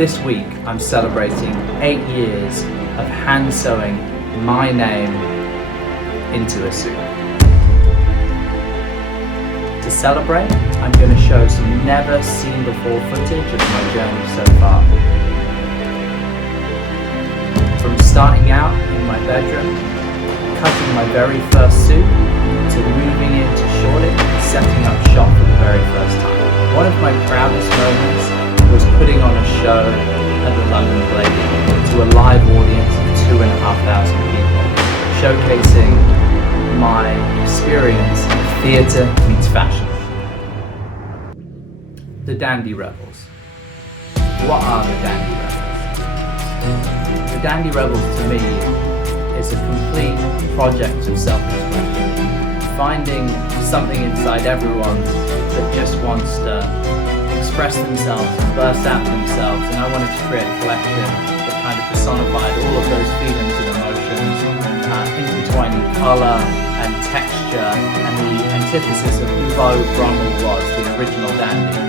This week I'm celebrating 8 years of hand sewing my name into a suit. To celebrate, I'm going to show some never seen before footage of my journey so far. From starting out in my bedroom, cutting my very first suit, to moving into Shoreditch and setting up shop for the very first time. One of my proudest moments was putting on a show at the London Palladium to a live audience of 2,500 people, showcasing my experience of theatre meets fashion. The Dandy Rebels. What are the Dandy Rebels? The Dandy Rebels to me is a complete project of self-expression, finding something inside everyone that just wants to express themselves and burst out themselves, and I wanted to create a collection that kind of personified all of those feelings and emotions, intertwining colour and texture and the antithesis of who Beau Brummell was, the original dandy.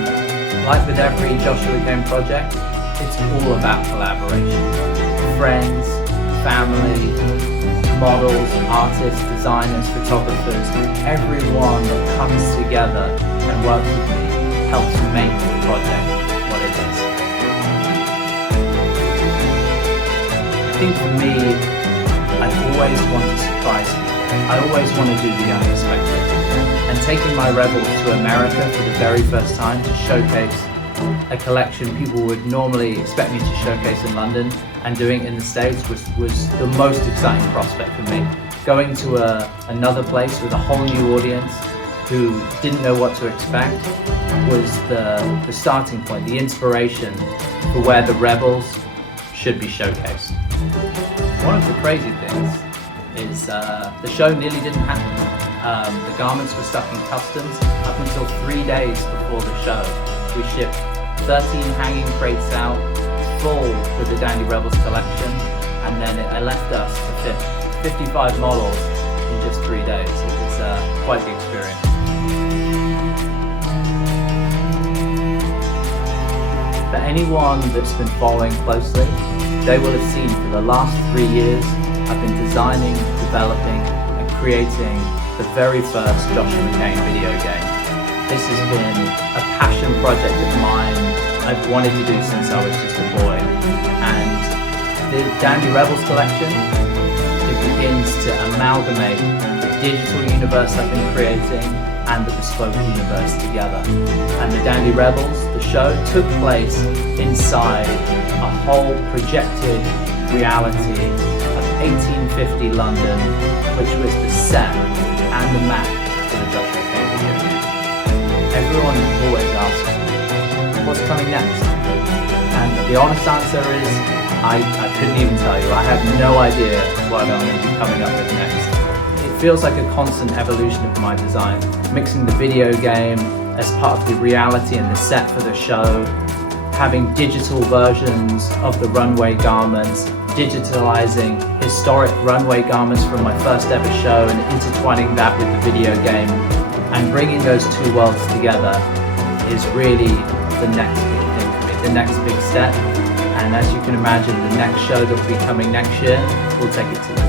Like with every Joshua Kane project, it's all about collaboration. Friends, family, models, artists, designers, photographers, everyone that comes together and works with me helps make the project what it is. I think for me, I always want to surprise people. I always want to do the unexpected. And taking my Rebels to America for the very first time to showcase a collection people would normally expect me to showcase in London, and doing it in the States was the most exciting prospect for me. Going to another place with a whole new audience who didn't know what to expect was the starting point, the inspiration for where the Rebels should be showcased. One of the crazy things is the show nearly didn't happen. The garments were stuck in customs up until 3 days before the show. We shipped 13 hanging crates out, full with the Dandy Rebels collection, and then it left us to 55 models in just 3 days. It was quite the experience. For anyone that's been following closely, they will have seen for the last 3 years I've been designing, developing and creating the very first Joshua Kane video game. This has been a passion project of mine I've wanted to do since I was just a boy. And the Dandy Rebels collection, it begins to amalgamate the digital universe I've been creating and the bespoke universe together. And the Dandy Rebels, the show, took place inside a whole projected reality of 1850 London, which was the set and the map for the Joshua Kane video game. Everyone always asks me, what's coming next? And the honest answer is, I couldn't even tell you. I have no idea what I'm going to be coming up with next. It feels like a constant evolution of my design, mixing the video game as part of the reality and the set for the show, having digital versions of the runway garments, digitalizing historic runway garments from my first ever show and intertwining that with the video game, and bringing those two worlds together is really the next big thing for me, the next big step. And as you can imagine, the next show that will be coming next year will take it to